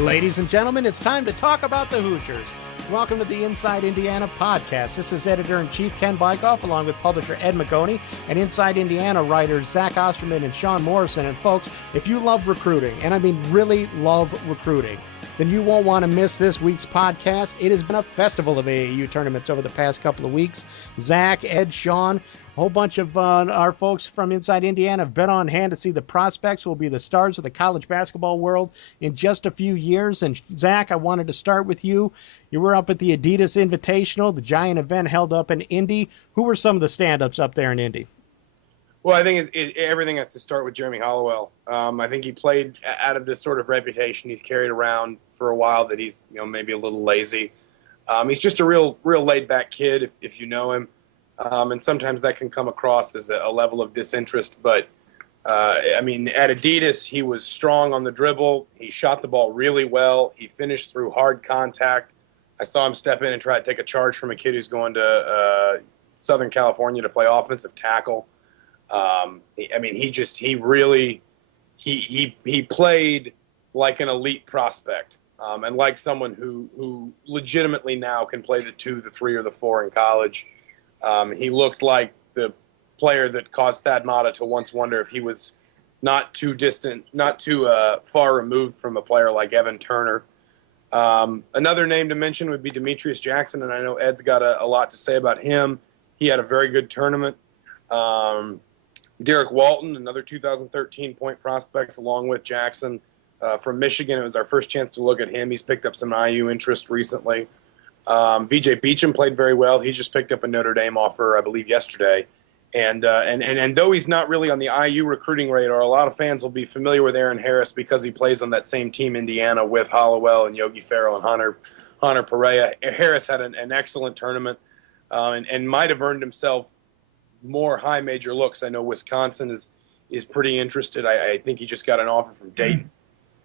Ladies and gentlemen, it's time to talk about the Hoosiers. Welcome to the Inside Indiana podcast. This is Editor-in-Chief Ken Bikoff, along with publisher Ed Magoni, and Inside Indiana writers Zach Osterman and Sean Morrisson. And folks, if you love recruiting, and I mean really love recruiting, then you won't want to miss this week's podcast. It has been a festival of AAU tournaments over the past couple of weeks. Zach, Ed, Sean, a whole bunch of our folks from Inside Indiana have been on hand to see the prospects who will be the stars of the college basketball world in just a few years. And Zach, I wanted to start with you. You were up at the Adidas Invitational, the giant event held up in Indy. Who were some of the stand-ups up there in Indy? Well, I think everything has to start with Jeremy Hollowell. I think he played out of this sort of reputation he's carried around for a while that he's maybe a little lazy. He's just a real laid-back kid if you know him. And sometimes that can come across as a level of disinterest. But, at Adidas, he was strong on the dribble. He shot the ball really well. He finished through hard contact. I saw him step in and try to take a charge from a kid who's going to Southern California to play offensive tackle. He played like an elite prospect, and like someone who legitimately now can play the 2, the 3, or the 4 in college. He looked like the player that caused Thad Matta to once wonder if he was not too distant, not too far removed from a player like Evan Turner. Another name to mention would be Demetrius Jackson, and I know Ed's got a lot to say about him. He had a very good tournament. Derek Walton, another 2013 point prospect, along with Jackson from Michigan. It was our first chance to look at him. He's picked up some IU interest recently. VJ Beecham played very well. He just picked up a Notre Dame offer, I believe, yesterday. And though he's not really on the IU recruiting radar, a lot of fans will be familiar with Aaron Harris because he plays on that same team, Indiana, with Hollowell and Yogi Ferrell and Hunter Perea. Harris had an excellent tournament and might have earned himself more high major looks. I know Wisconsin is pretty interested. I think he just got an offer from Dayton.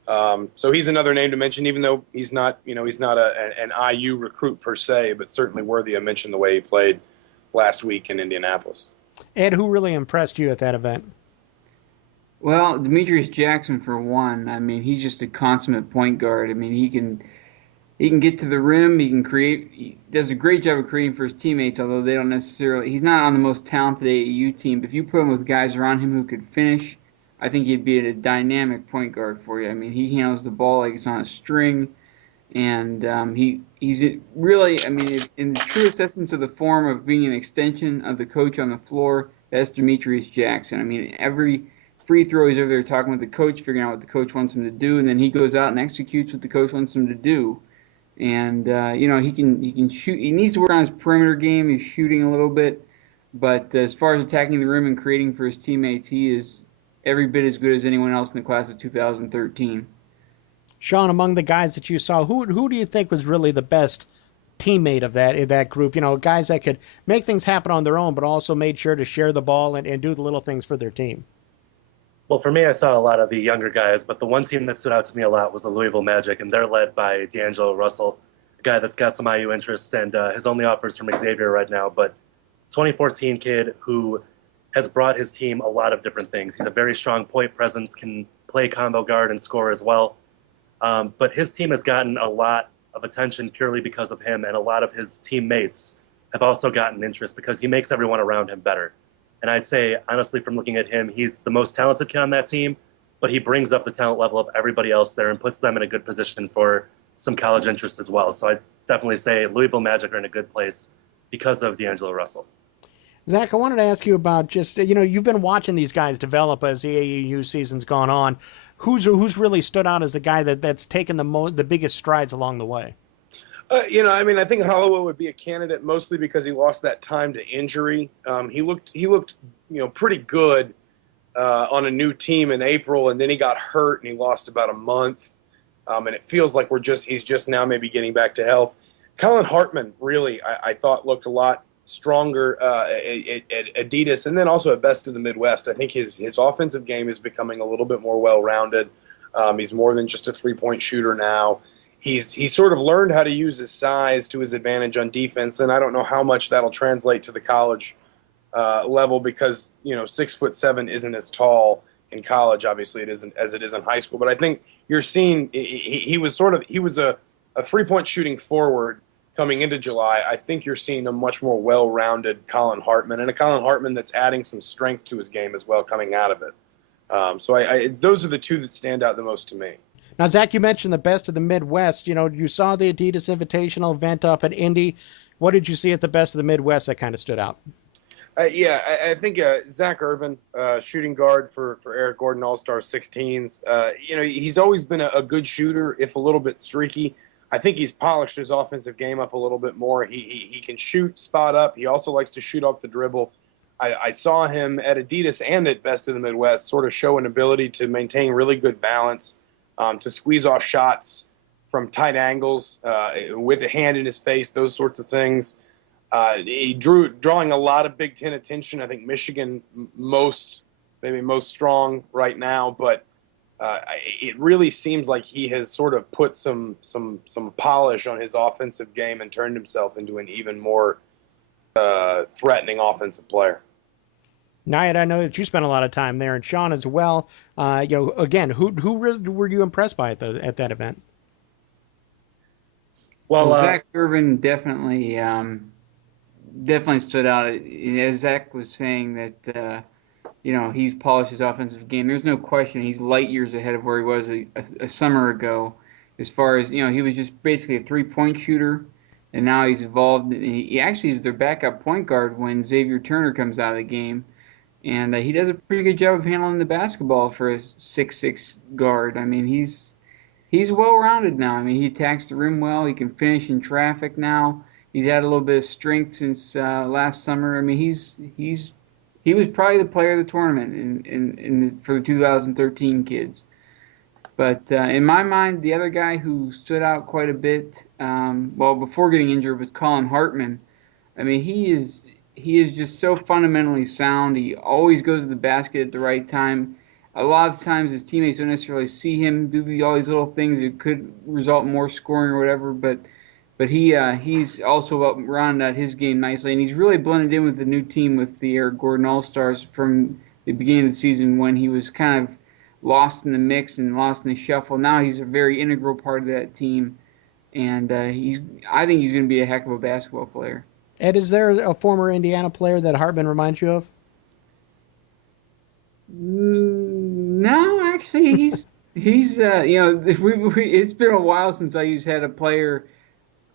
So he's another name to mention, even though he's not an IU recruit per se, but certainly worthy of mention the way he played last week in Indianapolis. Ed, who really impressed you at that event? Well, Demetrius Jackson, for one. I mean, he's just a consummate point guard. I mean, he can get to the rim. He can create. He does a great job of creating for his teammates, although they don't necessarily. He's not on the most talented AAU team. But if you put him with guys around him who could finish, I think he'd be a dynamic point guard for you. I mean, he handles the ball like it's on a string, and he's really. I mean, in the truest essence of the form of being an extension of the coach on the floor, that's Demetrius Jackson. I mean, every free throw he's over there talking with the coach, figuring out what the coach wants him to do, and then he goes out and executes what the coach wants him to do. And he can shoot. He needs to work on his perimeter game. He's shooting a little bit, but as far as attacking the rim and creating for his teammates, he is every bit as good as anyone else in the class of 2013. Sean, among the guys that you saw, who do you think was really the best teammate of that group? Guys that could make things happen on their own, but also made sure to share the ball and do the little things for their team. Well, for me, I saw a lot of the younger guys, but the one team that stood out to me a lot was the Louisville Magic, and they're led by D'Angelo Russell, a guy that's got some IU interest, and his only offers from Xavier right now, but 2014 kid who has brought his team a lot of different things. He's a very strong point presence, can play combo guard and score as well, but his team has gotten a lot of attention purely because of him, and a lot of his teammates have also gotten interest because he makes everyone around him better. And I'd say, honestly, from looking at him, he's the most talented kid on that team, but he brings up the talent level of everybody else there and puts them in a good position for some college interest as well. So I'd definitely say Louisville Magic are in a good place because of D'Angelo Russell. Zach, I wanted to ask you about just, you've been watching these guys develop as the AAU season's gone on. Who's really stood out as the guy that's taken the biggest strides along the way? I think Hollowell would be a candidate mostly because he lost that time to injury. He looked pretty good on a new team in April, and then he got hurt and he lost about a month. And it feels like he's just now maybe getting back to health. Colin Hartman really, I thought, looked a lot stronger at Adidas, and then also at Best of the Midwest. I think his offensive game is becoming a little bit more well-rounded. He's more than just a three-point shooter now. He's sort of learned how to use his size to his advantage on defense, and I don't know how much that'll translate to the college level because 6'7" isn't as tall in college. Obviously, it isn't as it is in high school. But I think you're seeing he was a 3-point shooting forward coming into July. I think you're seeing a much more well-rounded Colin Hartman, and a Colin Hartman that's adding some strength to his game as well coming out of it. So those are the two that stand out the most to me. Now, Zach, you mentioned the best of the Midwest. You saw the Adidas Invitational event up at Indy. What did you see at the best of the Midwest that kind of stood out? I think Zach Irvin, shooting guard for Eric Gordon All-Star 16s. He's always been a good shooter, if a little bit streaky. I think he's polished his offensive game up a little bit more. He can shoot spot up. He also likes to shoot off the dribble. I saw him at Adidas and at Best of the Midwest sort of show an ability to maintain really good balance, to squeeze off shots from tight angles with a hand in his face, those sorts of things. Drawing a lot of Big Ten attention. I think Michigan maybe most strong right now, but it really seems like he has sort of put some polish on his offensive game and turned himself into an even more threatening offensive player. Nayat, I know that you spent a lot of time there, and Sean as well. Again, who really were you impressed by at that event? Well, Zach Irvin definitely stood out. As Zach was saying that, he's polished his offensive game. There's no question he's light years ahead of where he was a summer ago. As far as, he was just basically a 3-point shooter, and now he's evolved. He actually is their backup point guard when Xavier Turner comes out of the game. And he does a pretty good job of handling the basketball for a 6'6" guard. I mean, he's well-rounded now. I mean, he attacks the rim well. He can finish in traffic now. He's had a little bit of strength since last summer. I mean, he was probably the player of the tournament for the 2013 kids. But in my mind, the other guy who stood out quite a bit, before getting injured, was Colin Hartman. I mean, he is just so fundamentally sound. He always goes to the basket at the right time. A lot of times his teammates don't necessarily see him do all these little things that could result in more scoring or whatever, but he's also rounded out his game nicely, and he's really blended in with the new team with the Eric Gordon All-Stars from the beginning of the season when he was kind of lost in the mix and lost in the shuffle. Now he's a very integral part of that team, and I think he's going to be a heck of a basketball player. Ed, is there a former Indiana player that Hartman reminds you of? No, actually, he's it's been a while since I've had a player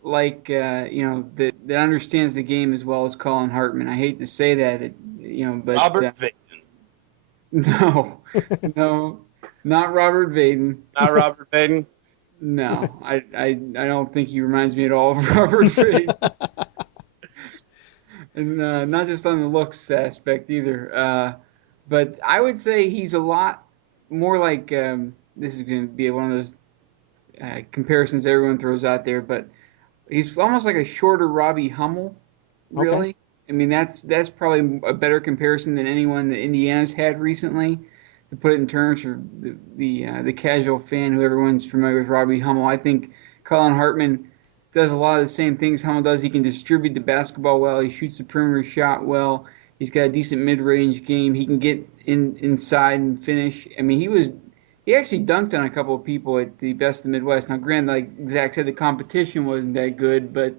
like that understands the game as well as Colin Hartman. I hate to say that, but Robert Vaden. No, not Robert Vaden. Not Robert Vaden. No, I don't think he reminds me at all of Robert Vaden. And not just on the looks aspect either. But I would say he's a lot more like, this is going to be one of those comparisons everyone throws out there, but he's almost like a shorter Robbie Hummel, really. Okay. I mean, that's probably a better comparison than anyone that Indiana's had recently, to put it in terms of the casual fan who everyone's familiar with Robbie Hummel. I think Colin Hartman does a lot of the same things Hummel does. He can distribute the basketball well. He shoots the perimeter shot well. He's got a decent mid-range game. He can get inside and finish. I mean, he actually dunked on a couple of people at the Best of the Midwest. Now, granted, like Zach said, the competition wasn't that good, but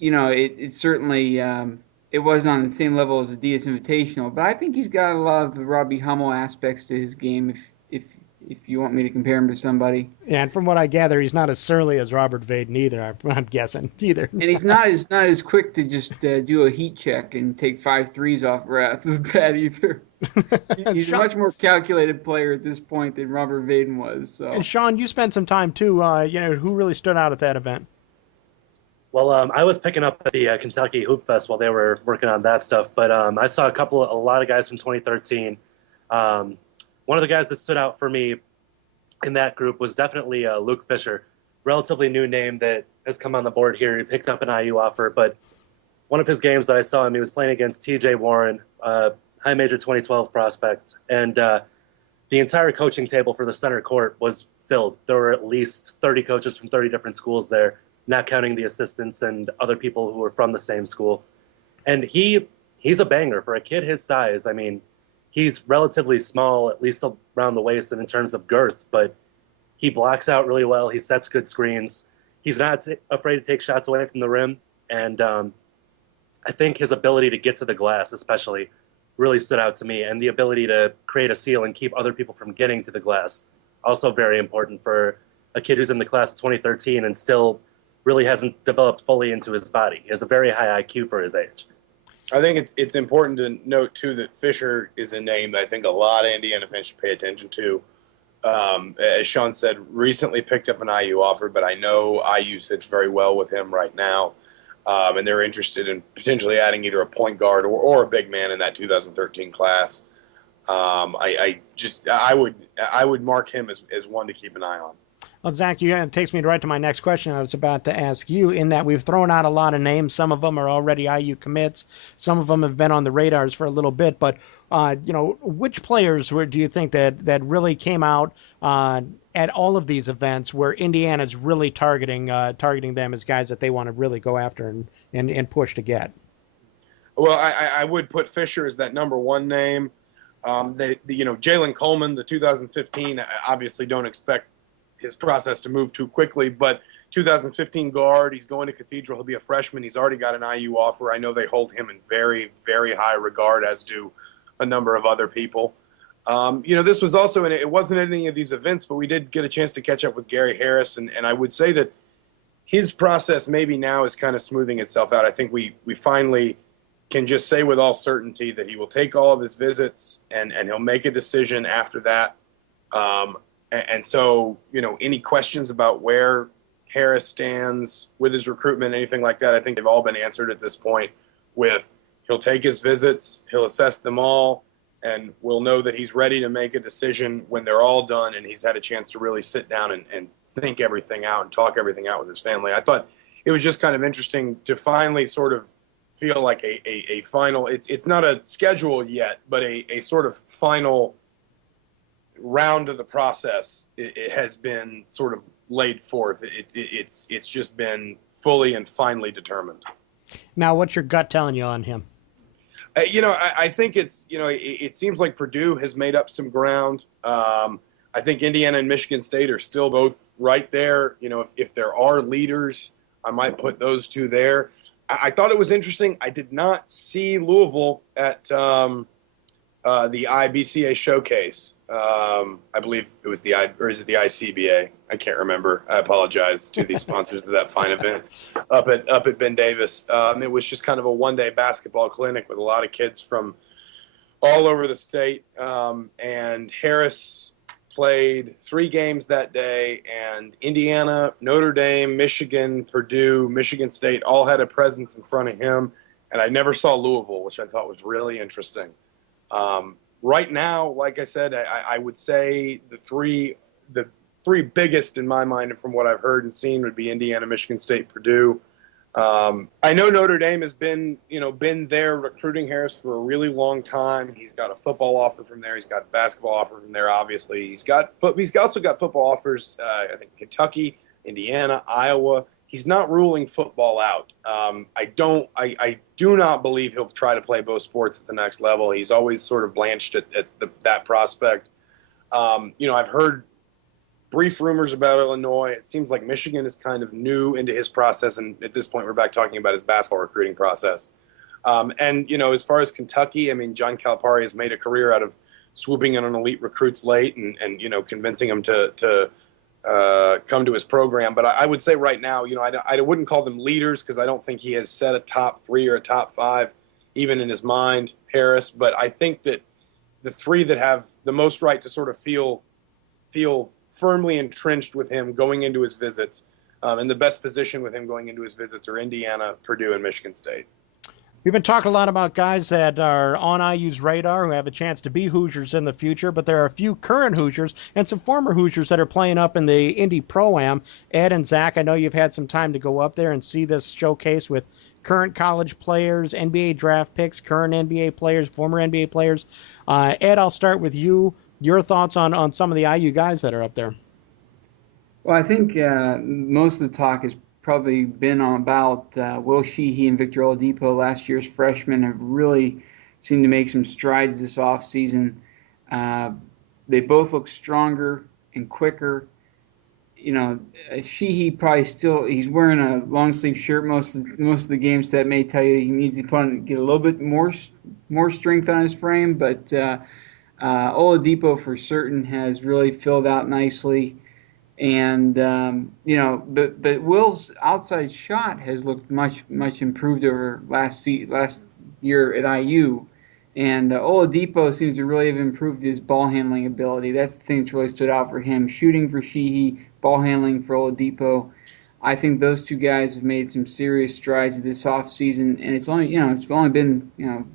it certainly it wasn't on the same level as the Adidas Invitational. But I think he's got a lot of the Robbie Hummel aspects to his game, if you want me to compare him to somebody. Yeah, and from what I gather, he's not as surly as Robert Vaden either, I'm guessing, either. And he's not as quick to just do a heat check and take 5 threes off the bat either. He's a much more calculated player at this point than Robert Vaden was. So. And Sean, you spent some time too. Who really stood out at that event? Well, I was picking up at the Kentucky Hoop Fest while they were working on that stuff, but I saw a lot of guys from 2013. One of the guys that stood out for me in that group was definitely Luke Fisher, relatively new name that has come on the board here. He picked up an IU offer, but one of his games that I saw him, he was playing against TJ Warren, high major 2012 prospect, and the entire coaching table for the center court was filled. There were at least 30 coaches from 30 different schools there, not counting the assistants and other people who were from the same school. And he's a banger for a kid his size. I mean, he's relatively small, at least around the waist and in terms of girth, but he blocks out really well. He sets good screens. He's not afraid to take shots away from the rim. And I think his ability to get to the glass especially really stood out to me, and the ability to create a seal and keep other people from getting to the glass, also very important for a kid who's in the class of 2013 and still really hasn't developed fully into his body. He has a very high IQ for his age. I think it's important to note, too, that Fisher is a name that I think a lot of Indiana fans should pay attention to. As Sean said, recently picked up an IU offer, but I know IU sits very well with him right now, and they're interested in potentially adding either a point guard or a big man in that 2013 class. I would mark him as one to keep an eye on. Well, Zach, it takes me right to my next question I was about to ask you, in that we've thrown out a lot of names. Some of them are already IU commits. Some of them have been on the radars for a little bit. But, which players do you think that really came out at all of these events where Indiana's really targeting them as guys that they want to really go after and push to get? Well, I would put Fisher as that number one name. Jalen Coleman, the 2015, obviously don't expect his process to move too quickly, but 2015 guard, he's going to Cathedral. He'll be a freshman. He's already got an IU offer. I know they hold him in very, very high regard, as do a number of other people. This was also, and it wasn't at any of these events, but we did get a chance to catch up with Gary Harris, and I would say that his process maybe now is kind of smoothing itself out. I think we finally can just say with all certainty that he will take all of his visits and he'll make a decision after that. And so, any questions about where Harris stands with his recruitment, anything like that, I think they've all been answered at this point with he'll take his visits, he'll assess them all, and we'll know that he's ready to make a decision when they're all done and he's had a chance to really sit down and think everything out and talk everything out with his family. I thought it was just kind of interesting to finally sort of feel like a final, it's not a schedule yet, but a sort of final round of the process. It has been sort of laid forth. It's just been fully and finally determined. Now, what's your gut telling you on him? I think it seems like Purdue has made up some ground. I think Indiana and Michigan State are still both right there. If there are leaders, I might put those two there. I thought it was interesting. I did not see Louisville at the IBCA showcase. I believe it was or is it the ICBA? I can't remember. I apologize to the sponsors of that fine event up at Ben Davis. It was just kind of a one-day basketball clinic with a lot of kids from all over the state. And Harris played 3 games that day, and Indiana, Notre Dame, Michigan, Purdue, Michigan State all had a presence in front of him. And I never saw Louisville, which I thought was really interesting. Right now, like I said, I would say the three biggest in my mind, and from what I've heard and seen, would be Indiana, Michigan State, Purdue. I know Notre Dame has been there recruiting Harris for a really long time. He's got a football offer from there. He's got a basketball offer from there. Obviously, he's also got football offers. I think Kentucky, Indiana, Iowa. He's not ruling football out. I do not believe he'll try to play both sports at the next level. He's always sort of blanched at that prospect. I've heard brief rumors about Illinois. It seems like Michigan is kind of new into his process, and at this point we're back talking about his basketball recruiting process. As far as Kentucky, John Calipari has made a career out of swooping in on elite recruits late and convincing them to come to his program. But I would say right now, I wouldn't call them leaders because I don't think he has set a top 3 or a top 5 even in his mind, Harris. But I think that the 3 that have the most right to sort of feel firmly entrenched with him going into his visits, and the best position with him going into his visits are Indiana, Purdue, and Michigan State. We've been talking a lot about guys that are on IU's radar who have a chance to be Hoosiers in the future, but there are a few current Hoosiers and some former Hoosiers that are playing up in the Indy Pro-Am. Ed and Zach, I know you've had some time to go up there and see this showcase with current college players, NBA draft picks, current NBA players, former NBA players. Ed, I'll start with you. Your thoughts on some of the IU guys that are up there? Well, I think most of the talk has probably been about Will Sheehy and Victor Oladipo, last year's freshmen, have really seem to make some strides this offseason. They both look stronger and quicker. You know, Sheehy probably he's wearing a long sleeve shirt most of the games. That may tell you he needs to get a little bit more strength on his frame. But Oladipo for certain has really filled out nicely. And you know, but Will's outside shot has looked much improved over last year at IU, and Oladipo seems to really have improved his ball handling ability. That's the thing that's really stood out for him: shooting for Sheehy, ball handling for Oladipo. I think those two guys have made some serious strides this offseason, and it's only been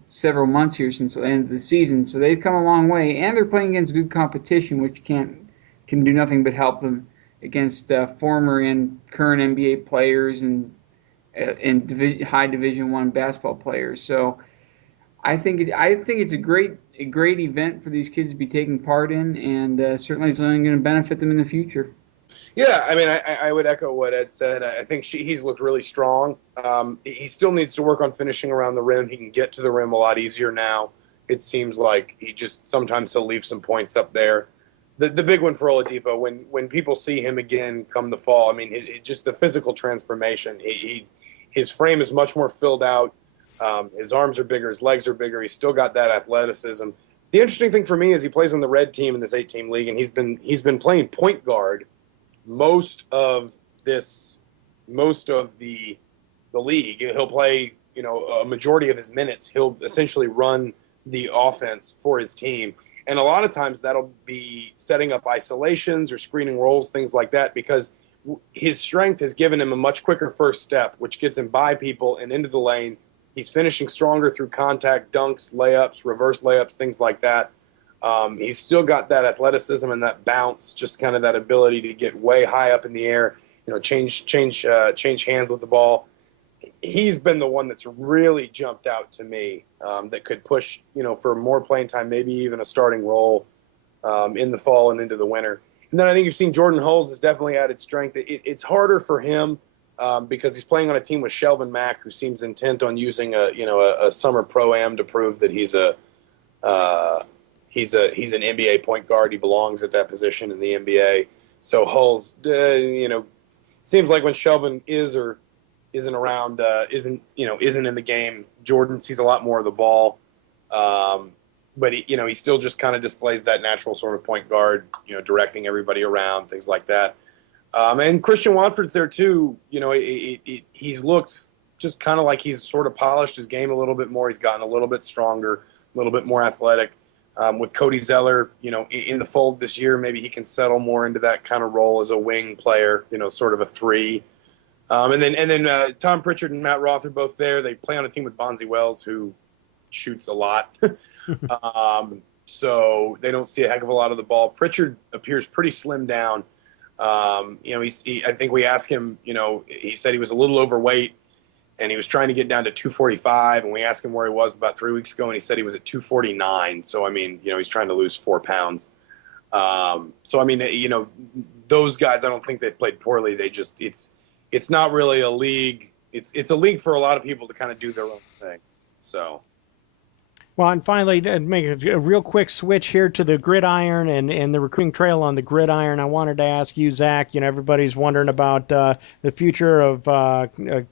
several months here since the end of the season, so they've come a long way, and they're playing against good competition, which can do nothing but help them against former and current NBA players and high Division I basketball players. So I think it's a great event for these kids to be taking part in, and certainly it's only going to benefit them in the future. Yeah, I mean, I would echo what Ed said. I think he's looked really strong. He still needs to work on finishing around the rim. He can get to the rim a lot easier now. It seems like sometimes he'll leave some points up there. The big one for Oladipo, when people see him again come the fall, I mean, just the physical transformation. His frame is much more filled out. His arms are bigger. His legs are bigger. He's still got that athleticism. The interesting thing for me is he plays on the red team in this 8-team league, and he's been playing point guard most of the league. He'll play, a majority of his minutes. He'll essentially run the offense for his team. And a lot of times that'll be setting up isolations or screening rolls, things like that, because his strength has given him a much quicker first step, which gets him by people and into the lane. He's finishing stronger through contact, dunks, layups, reverse layups, things like that. He's still got that athleticism and that bounce, just kind of that ability to get way high up in the air, change hands with the ball. He's been the one that's really jumped out to me, that could push, for more playing time, maybe even a starting role in the fall and into the winter. And then I think you've seen Jordan Hulls has definitely added strength. It's harder for him because he's playing on a team with Shelvin Mack, who seems intent on using a summer pro-am to prove that he's an NBA point guard. He belongs at that position in the NBA. So Hulls, seems like when Shelvin isn't around, isn't in the game, Jordan sees a lot more of the ball. But he still just kind of displays that natural sort of point guard, directing everybody around, things like that. And Christian Watford's there too. He's looked just kind of like he's sort of polished his game a little bit more. He's gotten a little bit stronger, a little bit more athletic. With Cody Zeller, in the fold this year, maybe he can settle more into that kind of role as a wing player, sort of a three. And then Tom Pritchard and Matt Roth are both there. They play on a team with Bonzi Wells, who shoots a lot. So they don't see a heck of a lot of the ball. Pritchard appears pretty slimmed down. I think we asked him, he said he was a little overweight and he was trying to get down to 245. And we asked him where he was about 3 weeks ago, and he said he was at 249. So, I mean, he's trying to lose 4 pounds. So, I mean, those guys, I don't think they've played poorly. They just, it's not really a league. It's a league for a lot of people to kind of do their own thing. So. Well, and finally, to make a real quick switch here to the gridiron and the recruiting trail on the gridiron, I wanted to ask you, Zach, everybody's wondering about the future of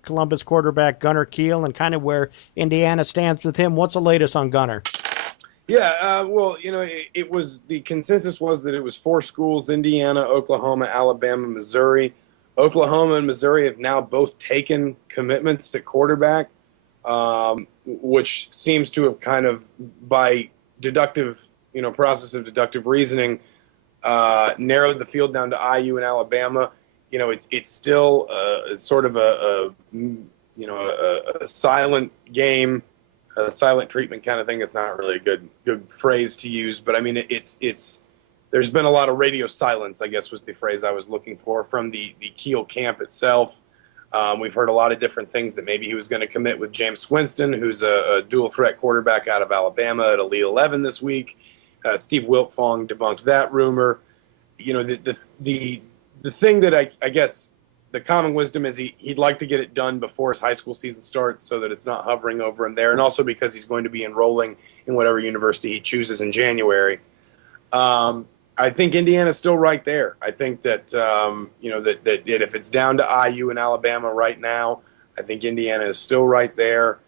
Columbus quarterback Gunner Kiel and kind of where Indiana stands with him. What's the latest on Gunner? Yeah, well, it was, the consensus was that it was 4 schools: Indiana, Oklahoma, Alabama, Missouri. Oklahoma and Missouri have now both taken commitments to quarterback. Which seems to have kind of, by deductive, process of deductive reasoning, narrowed the field down to IU and Alabama. It's still sort of a silent game, a silent treatment kind of thing. It's not really a good phrase to use, but I mean, there's been a lot of radio silence, I guess was the phrase I was looking for, from the Kiel camp itself. We've heard a lot of different things, that maybe he was going to commit with James Winston, who's a dual-threat quarterback out of Alabama at Elite 11 this week. Steve Wiltfong debunked that rumor. The thing that I guess the common wisdom is he'd like to get it done before his high school season starts so that it's not hovering over him there, and also because he's going to be enrolling in whatever university he chooses in January. I think Indiana's still right there. I think that that if it's down to IU and Alabama right now, I think Indiana is still right there.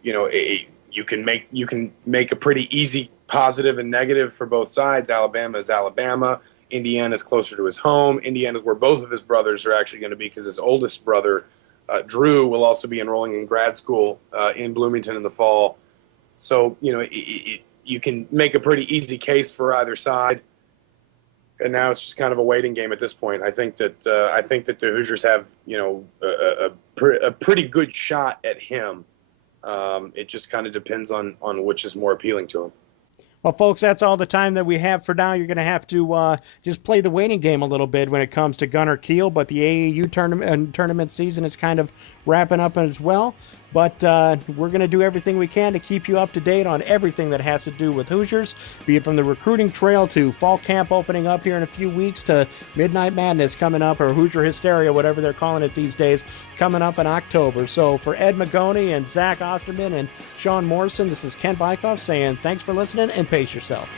You can make a pretty easy positive and negative for both sides. Alabama is Alabama. Indiana's closer to his home. Indiana's where both of his brothers are actually going to be, because his oldest brother, Drew, will also be enrolling in grad school in Bloomington in the fall. So, you can make a pretty easy case for either side. And now it's just kind of a waiting game at this point. I think that the Hoosiers have, a pretty good shot at him. It just kind of depends on which is more appealing to him. Well, folks, that's all the time that we have for now. You're going to have to just play the waiting game a little bit when it comes to Gunner Kiel, but the AAU tournament season is kind of wrapping up as well. But we're going to do everything we can to keep you up to date on everything that has to do with Hoosiers, be it from the recruiting trail to fall camp opening up here in a few weeks to Midnight Madness coming up, or Hoosier Hysteria, whatever they're calling it these days, coming up in October. So for Ed Magoni and Zach Osterman and Sean Morrison, this is Ken Bikoff saying thanks for listening and pace yourself.